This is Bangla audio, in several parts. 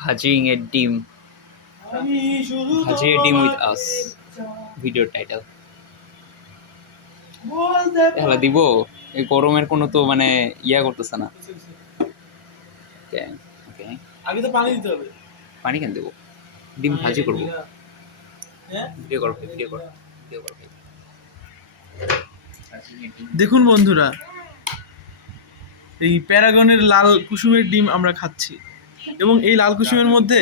ভাজিং এ ডিম, ভাজি এ ডিম with us, video title. Hello দিব, এই গরমের কোনো তো মানে ইয়া করতেছে না। ওকে, আগে তো পানি দিতে হবে। পানি কেন দেবো? ডিম ভাজি করবো। ভিডিও করো, ভিডিও করো, ভিডিও করো। দেখুন বন্ধুরা, এই প্যারাগনের লাল কুসুমের ডিম আমরা খাচ্ছি, এবং এই লাল কুসুমের মধ্যে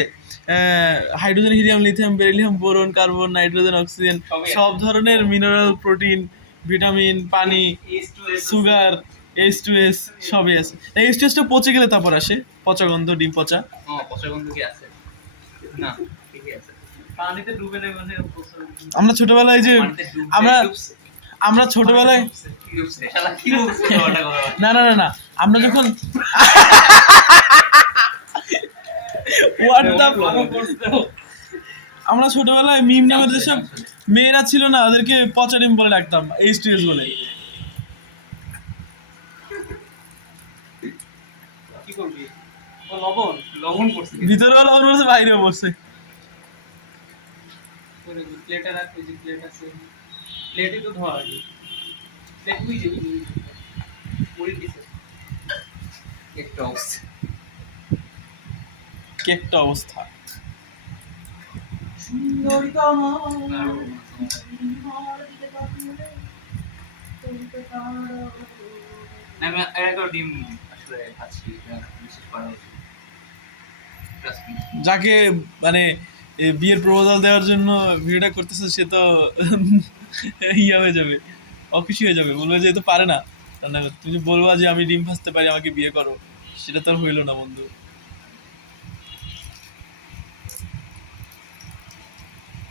hydrogen, helium, lithium, beryllium, boron, carbon, nitrogen, oxygen, সব ধরনের মিনারেল, প্রোটিন, ভিটামিন, পানি, সুগার, H2S সবই আছে। এই H2S পচে গেলে তারপর আসে পচা গন্ধ, ডিম পচা। পচা গন্ধ কি আছে? না, ঠিকই আছে। পানিতে ডুবে নেই মানে। আমরা ছোটবেলায় যে আমরা ছোটবেলায় না না না না আমরা যখন আমরা ছোটবেলায় মিম নামের যেসব মেয়েরা ছিল না, ওদেরকে পচা ডিম বলে ডাকতাম, H2S বলে। কি করবি? ও লবণ লবণ পড়ছে, ভিতরে লবণ পড়ছে, বাইরে পড়ছে। প্লেটে রাখ, ওই যে প্লেট আছে, প্লেটে তো ধোয়া আগে, প্লেট বুঝে যাবি পড়ে দিছে। একটা অবস্থা, কি একটা অবস্থা। আমি একবার ডিম আসলে খাচ্ছি, বিশেষ করা হচ্ছে। যাকে মানে বিয়ের প্রপোজাল দেওয়ার জন্য ভিডিওটা করতেছে, সে তো ইয়া হয়ে যাবে, অখুশি হয়ে যাবে, বলবে যে এ তো পারে না রান্না করতে। তুমি বলবা যে আমি ডিম ভাজতে পারি, আমাকে বিয়ে করো, সেটা তো আর হইলো না বন্ধু।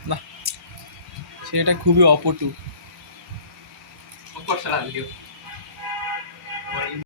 না, সেটা খুবই অপটু।